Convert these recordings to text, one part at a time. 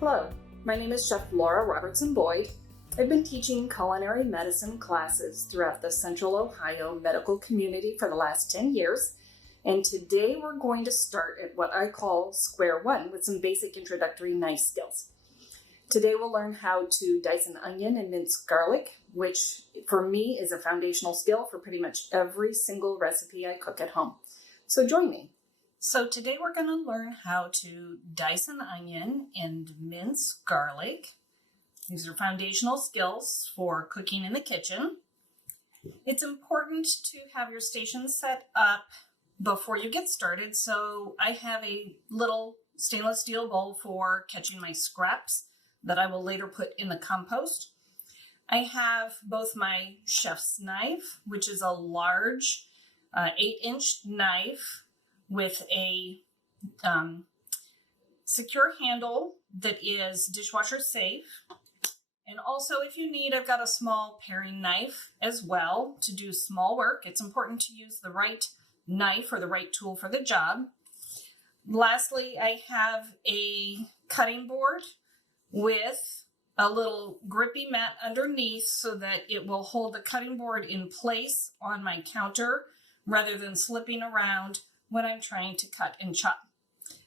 Hello, my name is Chef Laura Robertson-Boyd. I've been teaching culinary medicine classes throughout the Central Ohio medical community for the last 10 years, and today we're going to start at what I call square one with some basic introductory knife skills. Today we'll learn how to dice an onion and mince garlic, which for me is a foundational skill for pretty much every single recipe I cook at home. So join me. So today we're going to learn how to dice an onion and mince garlic. These are foundational skills for cooking in the kitchen. It's important to have your station set up before you get started. So I have a little stainless steel bowl for catching my scraps that I will later put in the compost. I have both my chef's knife, which is a large 8-inch knife with a secure handle that is dishwasher safe. And also, if you need, I've got a small paring knife as well to do small work. It's important to use the right knife or the right tool for the job. Lastly, I have a cutting board with a little grippy mat underneath so that it will hold the cutting board in place on my counter rather than slipping around when I'm trying to cut and chop.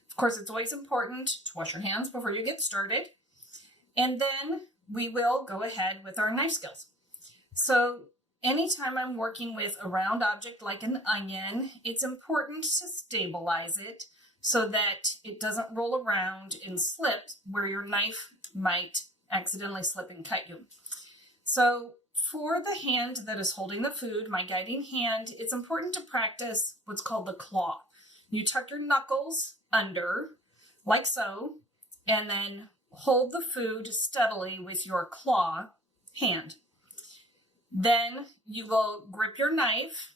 Of course, it's always important to wash your hands before you get started. And then we will go ahead with our knife skills. So anytime I'm working with a round object like an onion, it's important to stabilize it so that it doesn't roll around and slip where your knife might accidentally slip and cut you. So for the hand that is holding the food, my guiding hand, it's important to practice what's called the claw. You tuck your knuckles under, like so, and then hold the food steadily with your claw hand. Then you will grip your knife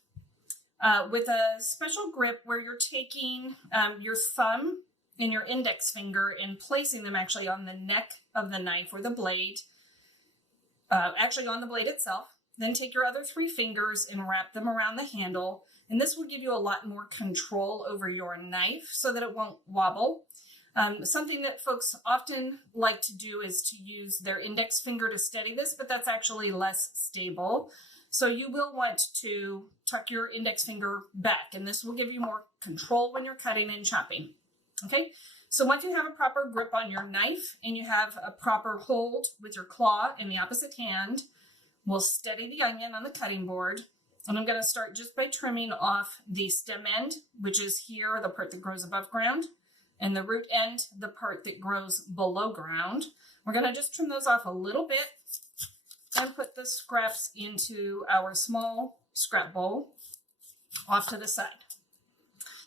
with a special grip where you're taking your thumb and your index finger and placing them actually on the neck of the knife or the blade, actually on the blade itself. Then take your other 3 fingers and wrap them around the handle. And this will give you a lot more control over your knife so that it won't wobble. Something that folks often like to do is to use their index finger to steady this, but that's actually less stable. So you will want to tuck your index finger back, and this will give you more control when you're cutting and chopping. Okay, so once you have a proper grip on your knife and you have a proper hold with your claw in the opposite hand, we'll steady the onion on the cutting board. And I'm going to start just by trimming off the stem end, which is here, the part that grows above ground, and the root end, the part that grows below ground. We're going to just trim those off a little bit and put the scraps into our small scrap bowl off to the side.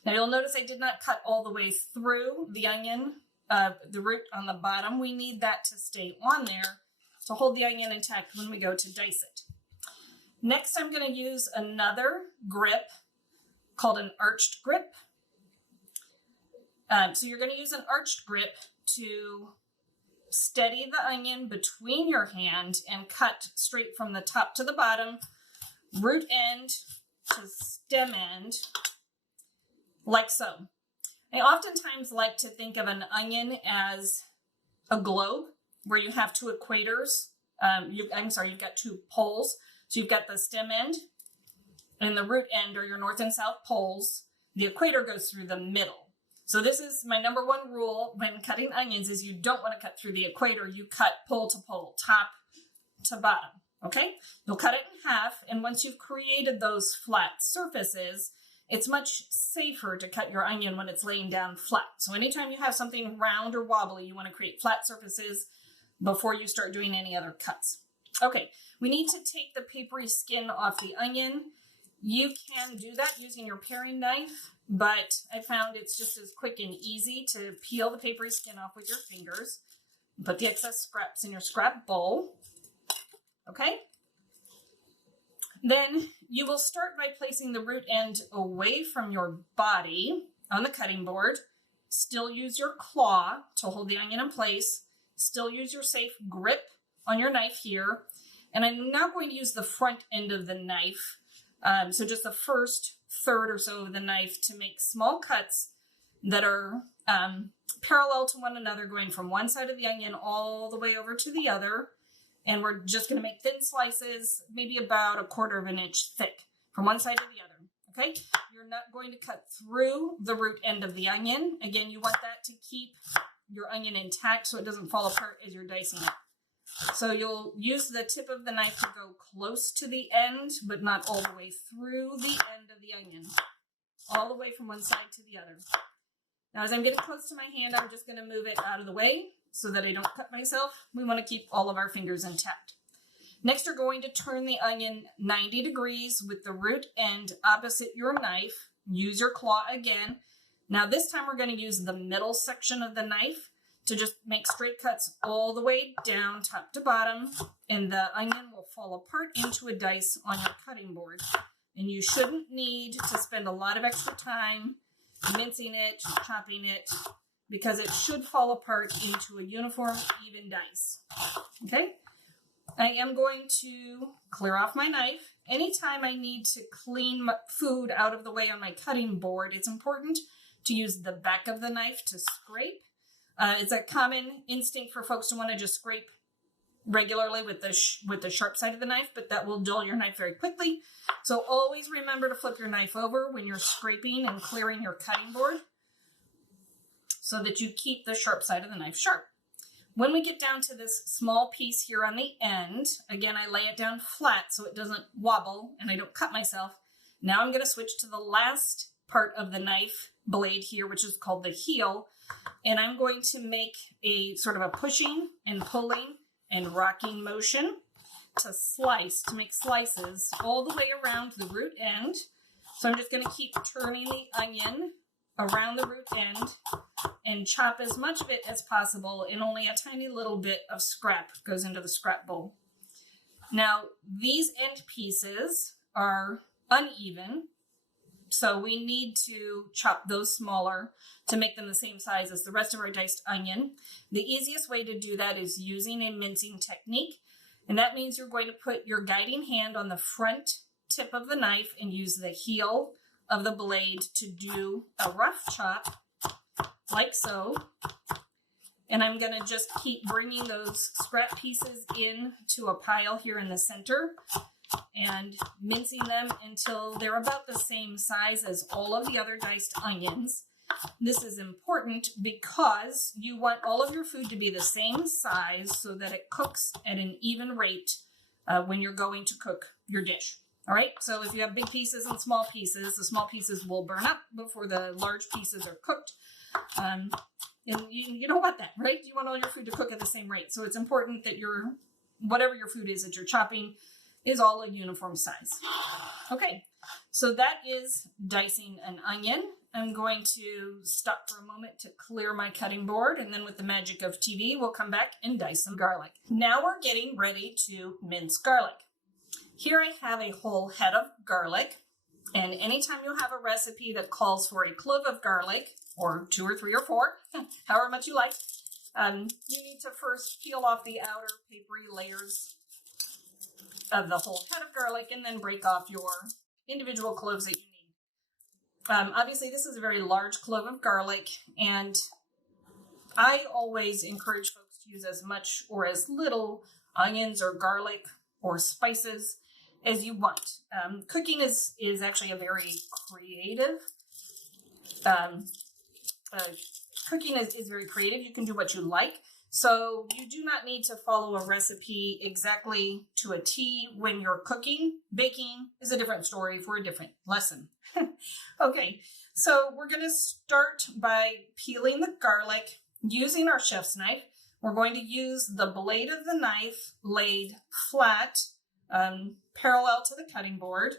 Now you'll notice I did not cut all the way through the onion, the root on the bottom. We need that to stay on there to hold the onion intact when we go to dice it. Next, I'm going to use another grip called an arched grip. So you're going to use an arched grip to steady the onion between your hand and cut straight from the top to the bottom, root end to stem end, like so. I oftentimes like to think of an onion as a globe where you have 2 equators. You've got 2 poles. So you've got the stem end and the root end are your north and south poles. The equator goes through the middle. So this is my number 1 rule when cutting onions is you don't want to cut through the equator. You cut pole to pole, top to bottom, okay? You'll cut it in half, and once you've created those flat surfaces, it's much safer to cut your onion when it's laying down flat. So anytime you have something round or wobbly, you want to create flat surfaces before you start doing any other cuts. Okay, we need to take the papery skin off the onion. You can do that using your paring knife, but I found it's just as quick and easy to peel the papery skin off with your fingers. Put the excess scraps in your scrap bowl. Okay? Then you will start by placing the root end away from your body on the cutting board. Still use your claw to hold the onion in place. Still use your safe grip on your knife here. And I'm now going to use the front end of the knife. So just the first third or so of the knife to make small cuts that are parallel to one another, going from one side of the onion all the way over to the other. And we're just going to make thin slices, maybe about 1/4 of an inch thick from one side to the other. Okay, you're not going to cut through the root end of the onion. Again, you want that to keep your onion intact so it doesn't fall apart as you're dicing it. So you'll use the tip of the knife to go close to the end, but not all the way through the end of the onion, all the way from one side to the other. Now, as I'm getting close to my hand, I'm just going to move it out of the way so that I don't cut myself. We want to keep all of our fingers intact. Next, you're going to turn the onion 90 degrees with the root end opposite your knife. Use your claw again. Now, this time we're going to use the middle section of the knife to just make straight cuts all the way down, top to bottom, and the onion will fall apart into a dice on your cutting board. And you shouldn't need to spend a lot of extra time mincing it, chopping it, because it should fall apart into a uniform, even dice. Okay? I am going to clear off my knife. Anytime I need to clean food out of the way on my cutting board, it's important to use the back of the knife to scrape. It's a common instinct for folks to want to just scrape regularly with the sharp side of the knife, but that will dull your knife very quickly. So always remember to flip your knife over when you're scraping and clearing your cutting board so that you keep the sharp side of the knife sharp. When we get down to this small piece here on the end, again, I lay it down flat so it doesn't wobble and I don't cut myself. Now I'm going to switch to the last part of the knife blade here, which is called the heel. And I'm going to make a sort of a pushing and pulling and rocking motion to slice, to make slices all the way around the root end. So I'm just going to keep turning the onion around the root end and chop as much of it as possible, and only a tiny little bit of scrap goes into the scrap bowl. Now, these end pieces are uneven, so we need to chop those smaller to make them the same size as the rest of our diced onion. The easiest way to do that is using a mincing technique, and that means you're going to put your guiding hand on the front tip of the knife and use the heel of the blade to do a rough chop, like so. And I'm going to just keep bringing those scrap pieces into a pile here in the center and mincing them until they're about the same size as all of the other diced onions. This is important because you want all of your food to be the same size so that it cooks at an even rate when you're going to cook your dish. All right, so if you have big pieces and small pieces, the small pieces will burn up before the large pieces are cooked. And you don't want that, right? You want all your food to cook at the same rate. So it's important that whatever your food is that you're chopping is all a uniform size. Okay, so that is dicing an onion. I'm going to stop for a moment to clear my cutting board, and then with the magic of TV, we'll come back and dice some garlic. Now we're getting ready to mince garlic. Here I have a whole head of garlic, and anytime you have a recipe that calls for a clove of garlic, or 2 or 3 or 4, however much you like, you need to first peel off the outer papery layers of the whole head of garlic and then break off your individual cloves that you need. Obviously, this is a very large clove of garlic, and I always encourage folks to use as much or as little onions or garlic or spices as you want. Cooking is actually a very creative, cooking is very creative. You can do what you like. So you do not need to follow a recipe exactly to a T when you're cooking. Baking is a different story for a different lesson. Okay, so we're going to start by peeling the garlic using our chef's knife. We're going to use the blade of the knife laid flat, parallel to the cutting board,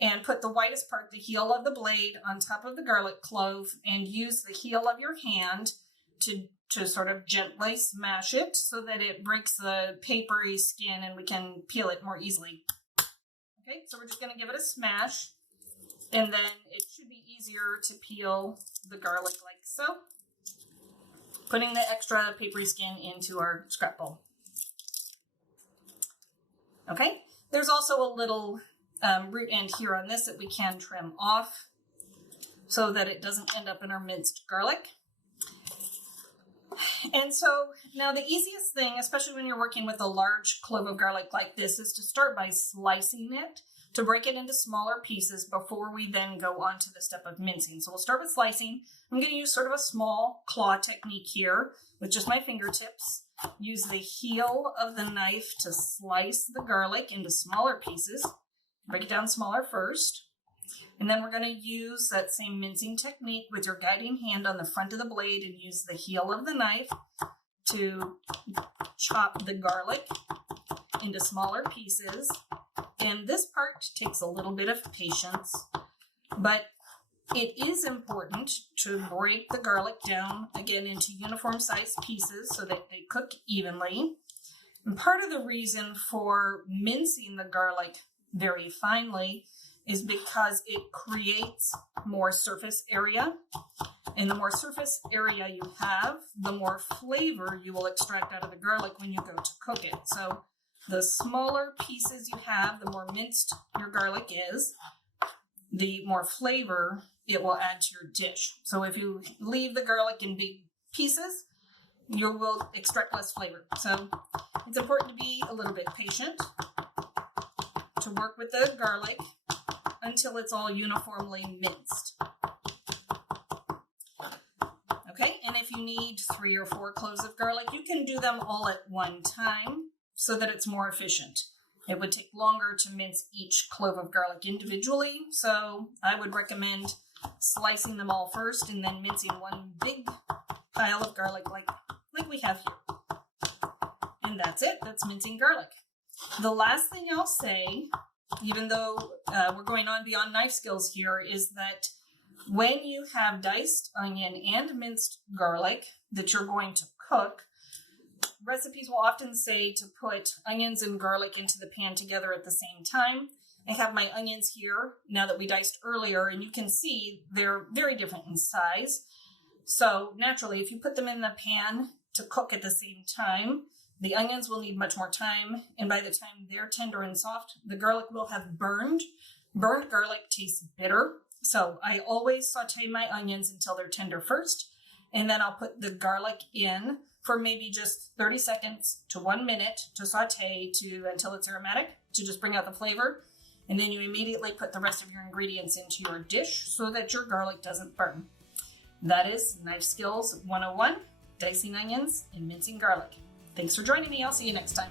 and put the whitest part, the heel of the blade, on top of the garlic clove, and use the heel of your hand to sort of gently smash it so that it breaks the papery skin and we can peel it more easily. Okay, so we're just going to give it a smash, and then it should be easier to peel the garlic like so, putting the extra papery skin into our scrap bowl. Okay, there's also a little root end here on this that we can trim off so that it doesn't end up in our minced garlic. And so now the easiest thing, especially when you're working with a large clove of garlic like this, is to start by slicing it to break it into smaller pieces before we then go on to the step of mincing. So we'll start with slicing. I'm going to use sort of a small claw technique here with just my fingertips. Use the heel of the knife to slice the garlic into smaller pieces. Break it down smaller first. And then we're going to use that same mincing technique with your guiding hand on the front of the blade and use the heel of the knife to chop the garlic into smaller pieces. And this part takes a little bit of patience, but it is important to break the garlic down again into uniform sized pieces so that they cook evenly. And part of the reason for mincing the garlic very finely is because it creates more surface area. And the more surface area you have, the more flavor you will extract out of the garlic when you go to cook it. So the smaller pieces you have, the more minced your garlic is, the more flavor it will add to your dish. So if you leave the garlic in big pieces, you will extract less flavor. So it's important to be a little bit patient, to work with the garlic until it's all uniformly minced. Okay, and if you need 3 or 4 cloves of garlic, you can do them all at one time so that it's more efficient. It would take longer to mince each clove of garlic individually, so I would recommend slicing them all first and then mincing one big pile of garlic like we have here. And that's it. That's mincing garlic. The last thing I'll say, even though we're going on beyond knife skills here, is that when you have diced onion and minced garlic that you're going to cook, recipes will often say to put onions and garlic into the pan together at the same time. I have my onions here now that we diced earlier, and you can see they're very different in size. So naturally, if you put them in the pan to cook at the same time, the onions will need much more time, and by the time they're tender and soft, the garlic will have burned. Burned garlic tastes bitter, so I always saute my onions until they're tender first, and then I'll put the garlic in for maybe just 30 seconds to 1 minute to saute until it's aromatic, to just bring out the flavor, and then you immediately put the rest of your ingredients into your dish so that your garlic doesn't burn. That is Knife Skills 101, dicing onions and mincing garlic. Thanks for joining me. I'll see you next time.